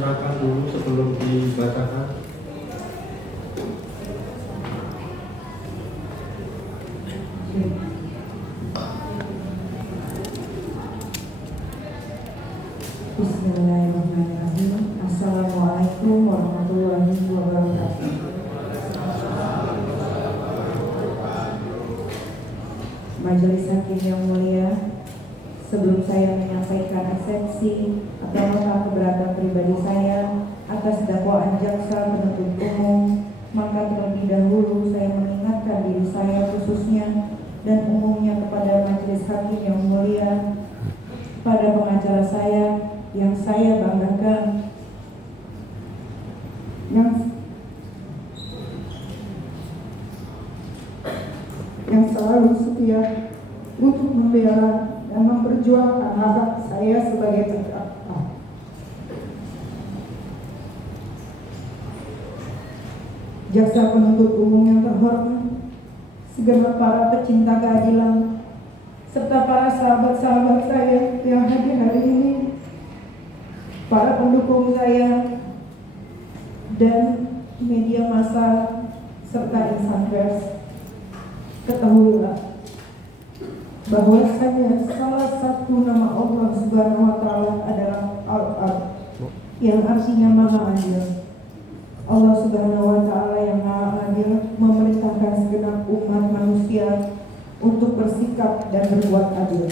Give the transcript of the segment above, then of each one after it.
diserahkan dulu sebelum dibacakan. Bismillahirrahmanirrahim. Assalamualaikum warahmatullahi wabarakatuh. Majelis Hakim yang mulia, sebelum saya menyampaikan eksepsi atau nota keberatan pribadi saya atas dakwaan jaksa penuntut umum, maka terlebih dahulu saya mengingatkan diri saya khususnya dan umumnya kepada Majelis Hakim yang mulia, pada pengacara saya yang saya banggakan, yang selalu setia untuk membela dan memperjuangkan hak saya sebagai terdakwa. Jaksa penuntut umum yang terhormat, segenap para pecinta keadilan, serta para sahabat-sahabat saya yang hadir hari ini, para pendukung saya, dan media massa, serta insan pers. Ketahuilah bahwa salah satu nama Allah Subhanahu wa Ta'ala adalah Al-Ad, yang artinya Maha Adil. Allah Subhanahu wa Ta'ala yang Maha Adil memerintahkan segenap umat manusia untuk bersikap dan berbuat adil,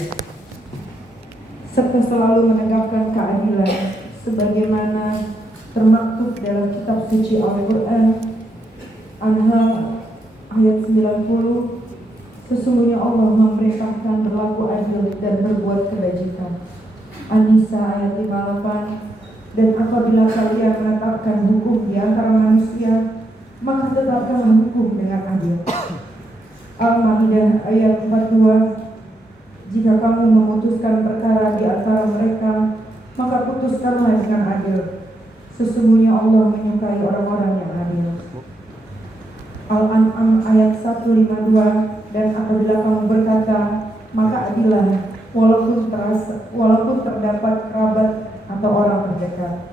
serta selalu menegakkan keadilan sebagaimana termaktub dalam kitab suci Al-Quran An-Nahl ayat 90. Sesungguhnya Allah memerintahkan berlaku adil dan berbuat kebajikan. An-Nisa ayat 58. Dan apabila kalian menetapkan hukum di antara manusia, maka tetapkanlah hukum dengan adil. Al-Maidah ayat 42. Jika kamu memutuskan perkara di antara mereka, maka putuskanlah dengan adil. Sesungguhnya Allah menyukai orang-orang yang adil. Al-An'am ayat 152. Dan apabila kamu berkata, maka adillah, walaupun terdapat kerabat atau orang terdekat.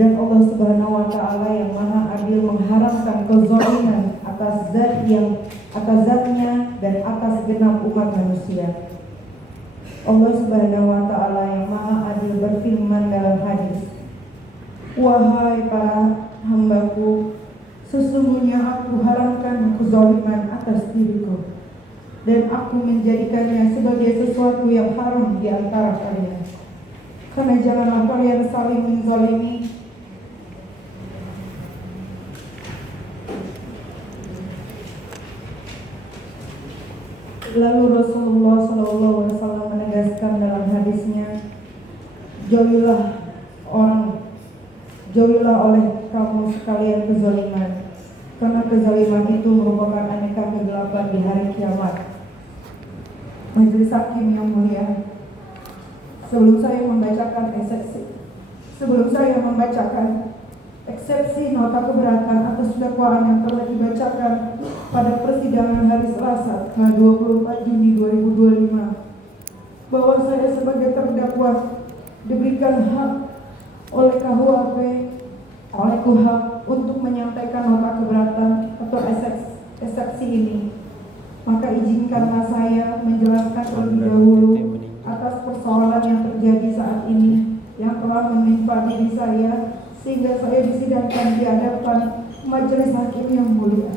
Dan Allah Subhanahu wa Ta'ala yang Maha Adil mengharamkan kezaliman atas zatnya dan atas genap umat manusia. Allah Subhanahu wa Ta'ala yang Maha Adil berfirman dalam hadis, wahai para hambaku, sesungguhnya aku haramkan kezaliman atas diriku, dan aku menjadikannya sebagai sesuatu yang haram di antara kalian. Karena janganlah kalian saling menzalimi. Lalu Rasulullah SAW menegaskan dalam hadisnya, jauhilah oleh kamu sekalian kezaliman, karena kezaliman itu merupakan aneka kegelapan di hari kiamat. Majelis Hakim yang mulia, sebelum saya membacakan eksepsi nota keberatan atas dakwaan yang telah dibacakan pada persidangan hari Selasa tanggal 24 Juni 2025, bahwa saya sebagai terdakwa diberikan hak oleh KUHP untuk menyampaikan nota keberatan atau eksepsi ini, maka izinkanlah saya menjelaskan terlebih dahulu atas persoalan yang terjadi saat ini yang telah menimpa diri saya, sehingga saya disidangkan di hadapan Majelis Hakim yang mulia.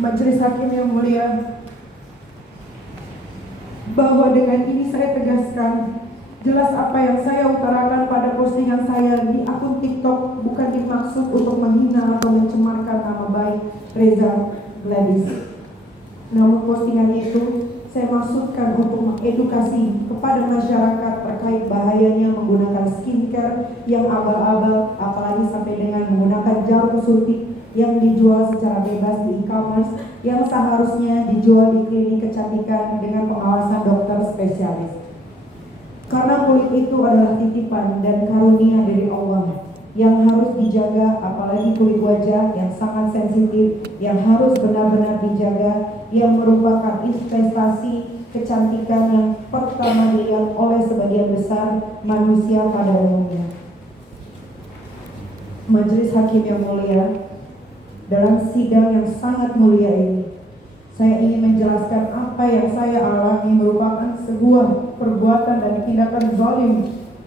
Majelis Hakim yang mulia, bahwa dengan ini saya tegaskan, jelas apa yang saya utarakan pada postingan saya di akun TikTok bukan dimaksud untuk menghina atau mencemarkan nama baik Reza Gladys. Namun postingan itu saya maksudkan untuk mengedukasi kepada masyarakat terkait bahayanya menggunakan skincare yang abal-abal, apalagi sampai dengan menggunakan jarum suntik yang dijual secara bebas di e-commerce, yang seharusnya dijual di klinik kecantikan dengan pengawasan dokter spesialis. Karena kulit itu adalah titipan dan karunia dari Allah, yang harus dijaga, apalagi kulit wajah yang sangat sensitif, yang harus benar-benar dijaga, yang merupakan investasi kecantikan yang pertama dilihat oleh sebagian besar manusia pada umumnya. Majelis Hakim yang mulia, dalam sidang yang sangat mulia ini, saya ingin menjelaskan apa yang saya alami merupakan sebuah perbuatan dan tindakan zalim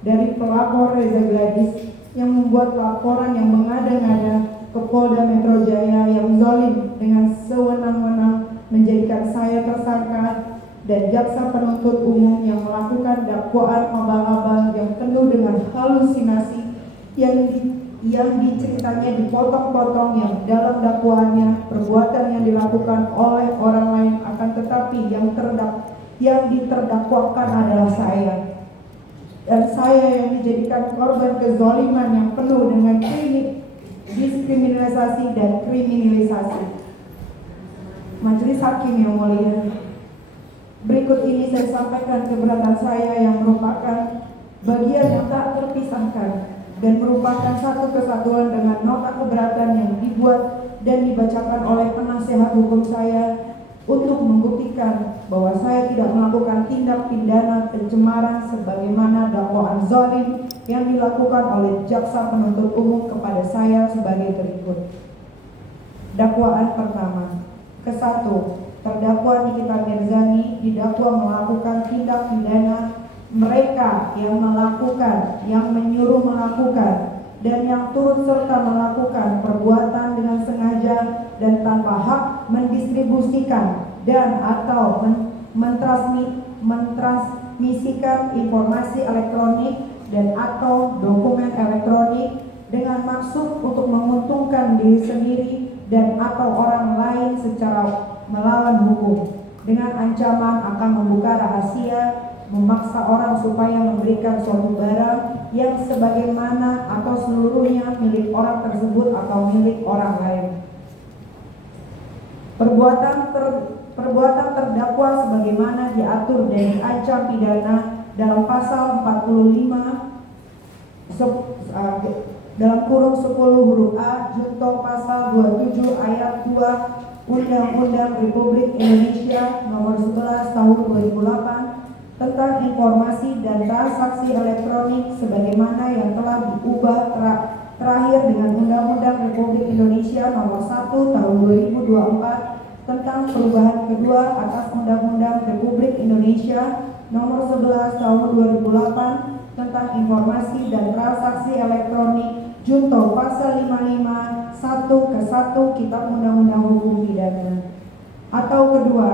dari pelapor Reza Gladys yang membuat laporan yang mengada-ngada ke Polda Metro Jaya yang zalim dengan sewenang-wenang menjadikan saya tersangka, dan jaksa penuntut umum yang melakukan dakwaan abal-abal yang penuh dengan halusinasi yang diceritanya dipotong-potong, yang dalam dakwaannya perbuatan yang dilakukan oleh orang lain, akan tetapi yang diterdakwakan adalah saya. Dan saya yang dijadikan korban kezaliman yang penuh dengan diskriminalisasi dan kriminalisasi. Majelis Hakim yang mulia, berikut ini saya sampaikan keberatan saya yang merupakan bagian yang tak terpisahkan dan merupakan satu kesatuan dengan nota keberatan yang dibuat dan dibacakan oleh penasihat hukum saya untuk membuktikan bahwa saya tidak melakukan tindak pidana pencemaran sebagaimana dakwaan zalim yang dilakukan oleh jaksa penuntut umum kepada saya sebagai berikut. Dakwaan pertama. Ke-1, terdakwa Nikita Mirzani didakwa melakukan tindak pidana mereka yang melakukan, yang menyuruh melakukan, dan yang turut serta melakukan perbuatan dengan sengaja dan tanpa hak mendistribusikan dan atau mentransmisikan informasi elektronik dan atau dokumen elektronik dengan maksud untuk menguntungkan diri sendiri dan atau orang lain secara melawan hukum, dengan ancaman akan membuka rahasia, memaksa orang supaya memberikan suatu barang yang sebagaimana atau seluruhnya milik orang tersebut atau milik orang lain. Perbuatan terdakwa sebagaimana diatur dan diancam pidana dalam pasal 45 dalam kurung 10 huruf A junto pasal 27 ayat 2 Undang-Undang Republik Indonesia Nomor 11 Tahun 2008 tentang informasi dan transaksi elektronik sebagaimana yang telah diubah terakhir dengan Undang-Undang Republik Indonesia Nomor 1 Tahun 2024 tentang perubahan kedua atas Undang-Undang Republik Indonesia Nomor 11 Tahun 2008 tentang informasi dan transaksi elektronik junto pasal 55 1 ke 1 Kitab Undang-Undang Hukum Pidana. Atau kedua,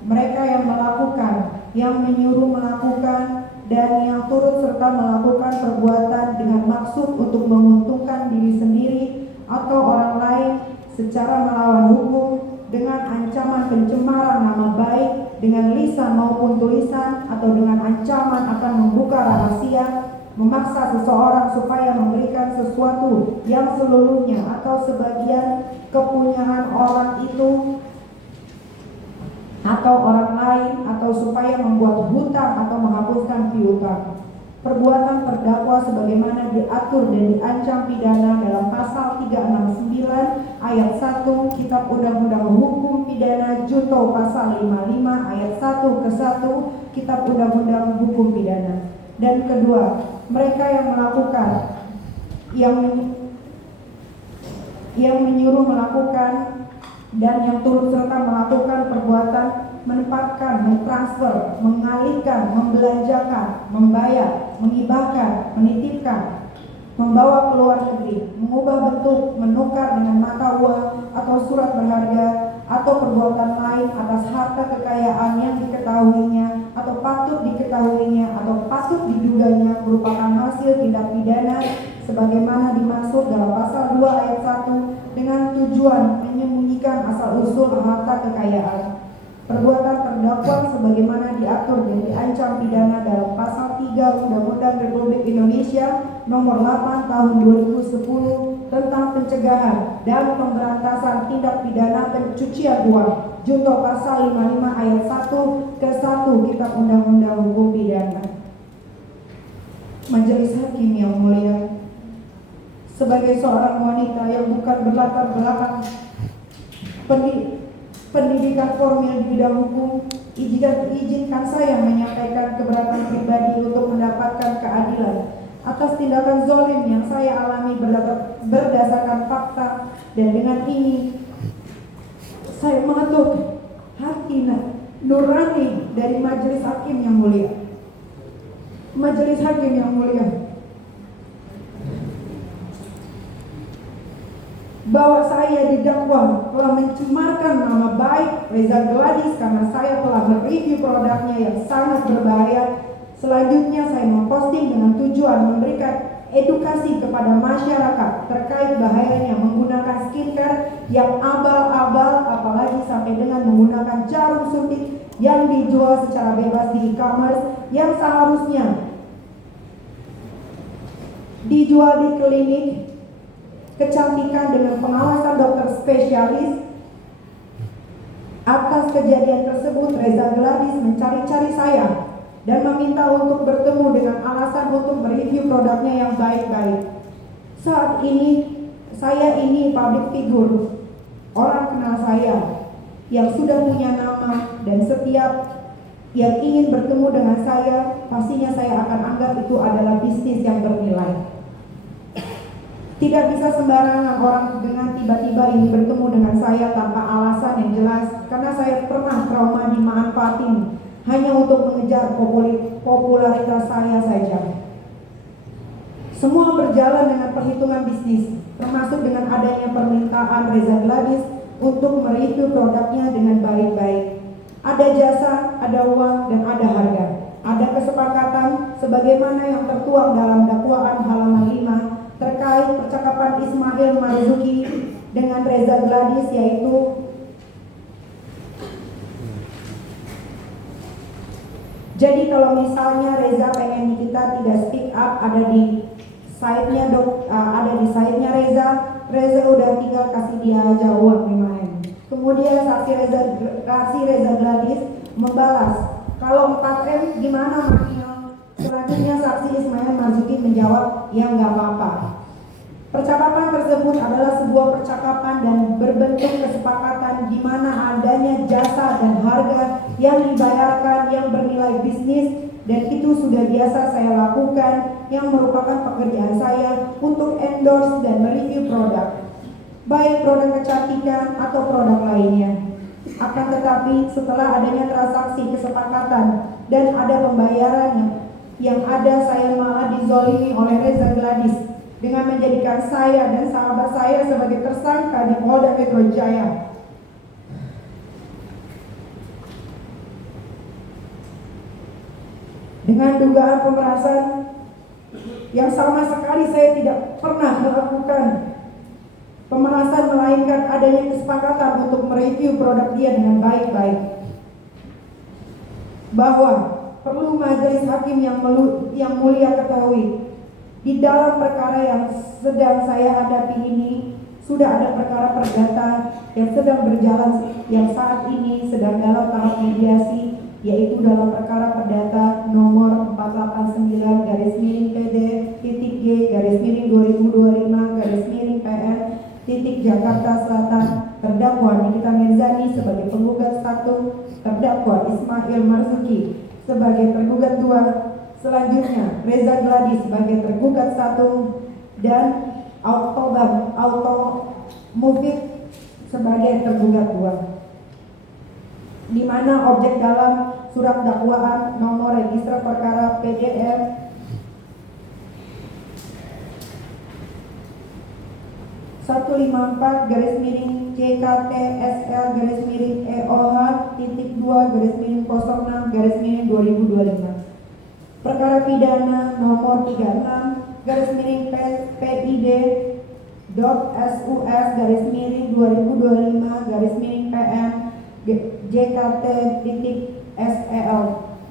mereka yang melakukan, yang menyuruh melakukan, dan yang turut serta melakukan perbuatan dengan maksud untuk menguntungkan diri sendiri atau orang lain secara melawan hukum dengan ancaman pencemaran nama baik dengan lisan maupun tulisan atau dengan ancaman akan membuka rahasia, memaksa seseorang supaya memberikan sesuatu yang seluruhnya atau sebagian kepunyaan orang itu atau orang lain, atau supaya membuat hutang atau menghapuskan piutang. Perbuatan terdakwa sebagaimana diatur dan diancam pidana dalam pasal 369 ayat 1 Kitab Undang-Undang Hukum Pidana junto pasal 55 ayat 1 ke 1 Kitab Undang-Undang Hukum Pidana. Dan kedua, mereka yang melakukan, yang menyuruh melakukan, dan yang turut serta melakukan perbuatan menempatkan, mentransfer, mengalihkan, membelanjakan, membayar, menghibahkan, menitipkan, membawa keluar negeri, mengubah bentuk, menukar dengan mata uang atau surat berharga, atau perbuatan lain atas harta kekayaan yang diketahuinya atau patut diketahuinya atau patut diduganya merupakan hasil tindak pidana sebagaimana dimaksud dalam pasal 2 ayat 1 dengan tujuan menyembunyikan asal-usul harta kekayaan. Perbuatan terdakwa sebagaimana diatur dan diancam pidana dalam pasal 3 Undang-Undang Republik Indonesia Nomor 8 Tahun 2010 tentang pencegahan dan pemberantasan tindak pidana pencucian uang junto pasal 55 ayat 1 ke 1 Kitab Undang-Undang Hukum Pidana. Majelis Hakim yang mulia, sebagai seorang wanita yang bukan berlatar belakang pendidikan formal di bidang hukum, izinkan saya menyampaikan keberatan pribadi untuk mendapatkan keadilan atas tindakan zalim yang saya alami berdasarkan fakta, dan dengan ini saya mengetuk hati nurani dari majelis hakim yang mulia. Majelis hakim yang mulia, bahwa saya didakwa telah mencemarkan nama baik Reza Gladys karena saya telah mereview produknya yang sangat berbahaya. Selanjutnya saya memposting dengan tujuan memberikan edukasi kepada masyarakat terkait bahayanya menggunakan skincare yang abal-abal, apalagi sampai dengan menggunakan jarum suntik yang dijual secara bebas di e-commerce, yang seharusnya dijual di klinik kecantikan dengan pengawasan dokter spesialis. Atas kejadian tersebut, Reza Gladys mencari-cari saya dan meminta untuk bertemu dengan alasan untuk mereview produknya yang baik-baik. Saat ini, saya ini public figure, orang kenal saya yang sudah punya nama, dan setiap yang ingin bertemu dengan saya, pastinya saya akan anggap itu adalah bisnis yang bernilai. Tidak bisa sembarangan orang dengan tiba-tiba ini bertemu dengan saya tanpa alasan yang jelas, karena saya pernah trauma dimanfaatin hanya untuk mengejar popularitas saya saja. Semua berjalan dengan perhitungan bisnis, termasuk dengan adanya permintaan Reza Gladys untuk mereview produknya dengan baik-baik. Ada jasa, ada uang, dan ada harga. Ada kesepakatan sebagaimana yang tertuang dalam dakwaan halaman 5 terkait percakapan Ismail Marzuki dengan Reza Gladys, yaitu jadi kalau misalnya Reza pengen kita tidak speak up, ada di site-nya Reza udah tinggal kasih dia aja uang 5M. Kemudian saksi Reza Gladys membalas, kalau 4M gimana Makil? Selanjutnya saksi Ismail Marzuki menjawab, ya nggak apa-apa. Percakapan tersebut adalah sebuah percakapan dan berbentuk kesepakatan di mana adanya jasa dan harga yang dibayarkan yang bernilai bisnis, dan itu sudah biasa saya lakukan, yang merupakan pekerjaan saya untuk endorse dan mereview produk, baik produk kecantikan atau produk lainnya. Akan tetapi setelah adanya transaksi kesepakatan dan ada pembayaran yang ada, saya malah dizolimi oleh Reza Gladys dengan menjadikan saya dan sahabat saya sebagai tersangka di Polda Metro Jaya. Dengan dugaan pemerasan yang sama sekali saya tidak pernah melakukan pemerasan, melainkan adanya kesepakatan untuk mereview produk dia dengan baik-baik. Bahwa perlu majelis hakim yang mulia ketahui, di dalam perkara yang sedang saya hadapi ini sudah ada perkara perdata yang sedang berjalan, yang saat ini sedang dalam tahap mediasi, yaitu dalam perkara perdata nomor 489-G-PD-2025-PN Jakarta Selatan, terdakwa Nikita Mirzani sebagai penggugat 1, terdakwa Ismail Marzuki sebagai tergugat 2, selanjutnya Reza Gladys sebagai tergugat 1, dan Mufid sebagai tergugat 2, di mana objek dalam surat dakwaan nomor register perkara PDF 154-EOH-2-06-2025. Perkara pidana nomor 36-PID.SUS-2025-PN JKT.SEL,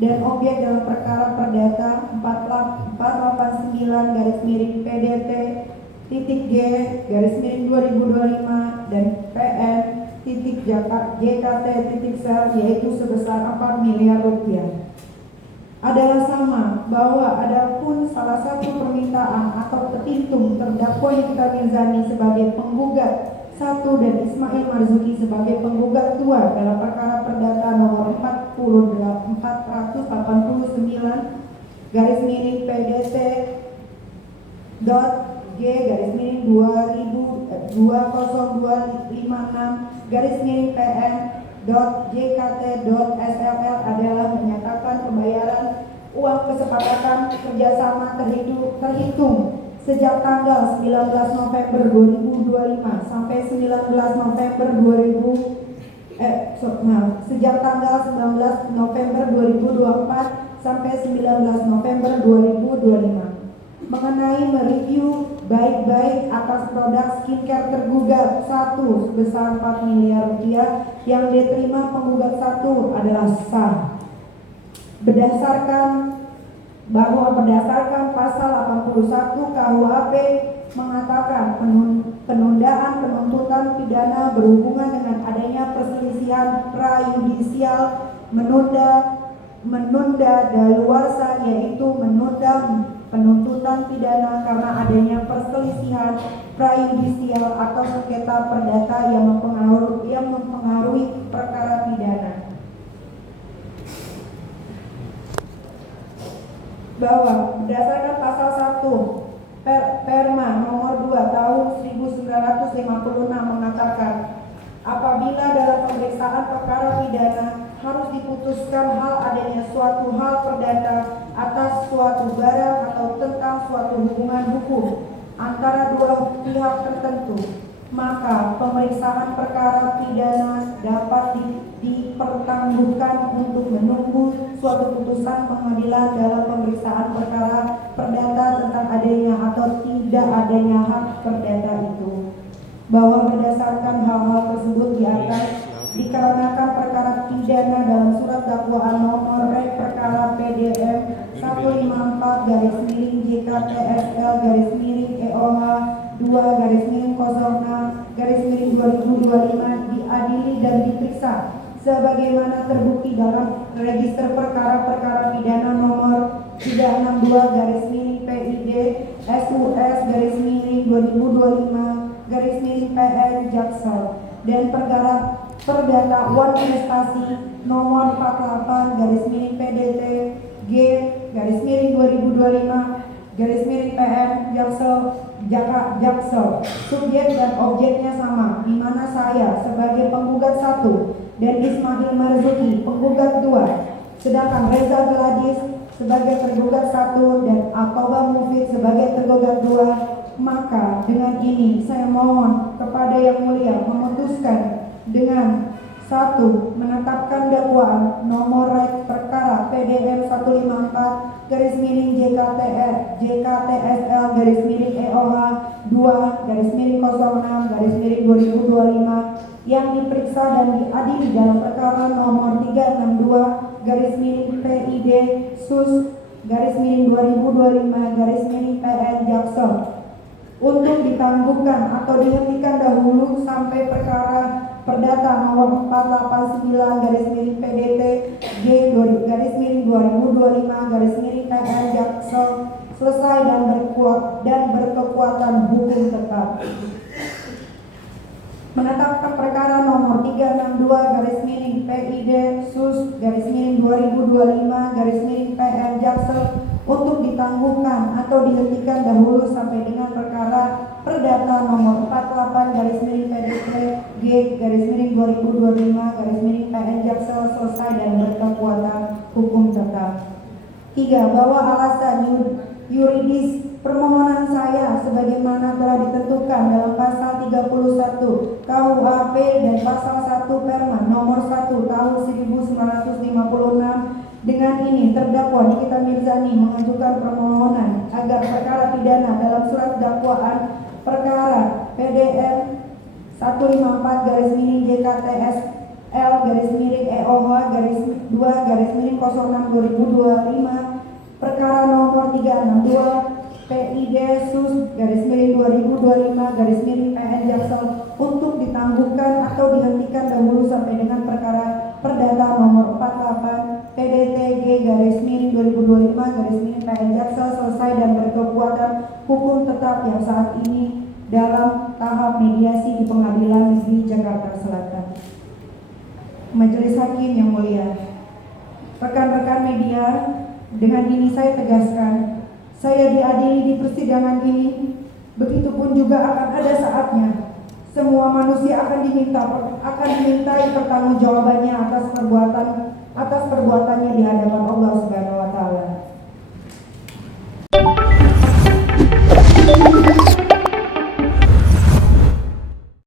dan objek dalam perkara perdata 489-PDT.G-2025 dan PN.JKT.SEL, yaitu sebesar 4 miliar rupiah. adalah sama, bahwa adapun salah satu permintaan atau petitum terdakwa Nikita Mirzani sebagai penggugat 1 dan Ismail Marzuki sebagai penggugat 2 dalam perkara perdata nomor 489 garis miring PDT G garis miring 20256 garis miring PN JKT.SLL adalah menyatakan pembayaran uang kesepakatan kerjasama terhitung sejak tanggal 19 November 2025 sampai 19 November 2000 sejak tanggal 19 November 2024 sampai 19 November 2025 mengenai mereview baik-baik atas produk skincare tergugat 1 sebesar 4 miliar rupiah yang diterima penggugat 1 adalah sah. Berdasarkan pasal 81 KUHP mengatakan penundaan penuntutan pidana berhubungan dengan adanya perselisihan prayudisial menunda daluarsa, yaitu menunda penuntutan pidana karena adanya perselisihan prayudisial atau sengketa perdata yang mempengaruhi perkara pidana. Bahwa berdasarkan pasal 1 Perma nomor 2 tahun 1956 mengatakan apabila dalam pemeriksaan perkara pidana harus diputuskan hal adanya suatu hal perdata atas suatu barang atau tentang suatu hubungan hukum antara dua pihak tertentu, maka pemeriksaan perkara pidana dapat dipertanggungjawabkan untuk menunggu suatu putusan pengadilan dalam pemeriksaan perkara perdata tentang adanya atau tidak adanya hak perdata itu. Bahwa berdasarkan hal-hal tersebut di atas, dikarenakan perkara pidana dalam surat dakwaan nomor perkara PDM 154 garis miring JKTSL garis miring EOH 2 garis miring 06 garis miring 2025 diadili dan diperiksa sebagaimana terbukti dalam register perkara-perkara pidana nomor 362 garis miring PID SUS garis miring 2025 garis miring PN Jaksel dan perkara perdata uang investasi nomor 48 garis miring PDT G garis miring 2025 garis miring PN Jaksel subjek dan objeknya sama, di mana saya sebagai penggugat 1 dan Ismail Marzuki penggugat 2, sedangkan Reza Gladys sebagai tergugat 1 dan Aqobah Mufid sebagai tergugat 2. Maka dengan ini saya mohon kepada Yang Mulia memutuskan dengan 1. Menetapkan dakwaan nomor perkara PDM 154 garis miring JKTSL garis miring EOH 2 garis miring 06 garis miring 2025 yang diperiksa dan diadili dalam perkara nomor 362 garis miring PID SUS garis miring 2025 garis miring PN Jaksel untuk ditangguhkan atau dihentikan dahulu sampai perkara perdata nomor 489 garis miring PDT G garis miring 2025 garis miring PN Jaksel selesai dan berkekuatan hukum tetap. Menetapkan perkara nomor 362 garis miring PID SUS garis miring 2025 garis miring PN Jaksel untuk ditangguhkan atau dihentikan dahulu sampai dengan perkara perdata nomor 48 garis miring PDT G garis miring 2025 garis miring PN Jaksel selesai dan berkekuatan hukum tetap. 3. Bahwa alasan yuridis permohonan saya sebagaimana telah ditentukan dalam pasal 31 KUHP dan pasal 1 Perma nomor 1 tahun 1956. Dengan ini terdakwa Nikita Mirzani mengajukan permohonan agar perkara pidana dalam surat dakwaan perkara PDM 154 garis miring JKTSL garis miring EOH garis 2 garis miring 06 2025 perkara nomor 362 PID SUS garis miring 2025 garis miring PN Jaksel untuk ditangguhkan atau dihentikan dahulu sampai dengan perkara perdata nomor 48 PDT G garis miring tetap yang saat ini dalam tahap mediasi di Pengadilan Negeri Jakarta Selatan. Majelis Hakim yang mulia, rekan-rekan media, dengan ini saya tegaskan, saya diadili di persidangan ini, begitupun juga akan ada saatnya semua manusia akan dimintai pertanggungjawabannya atas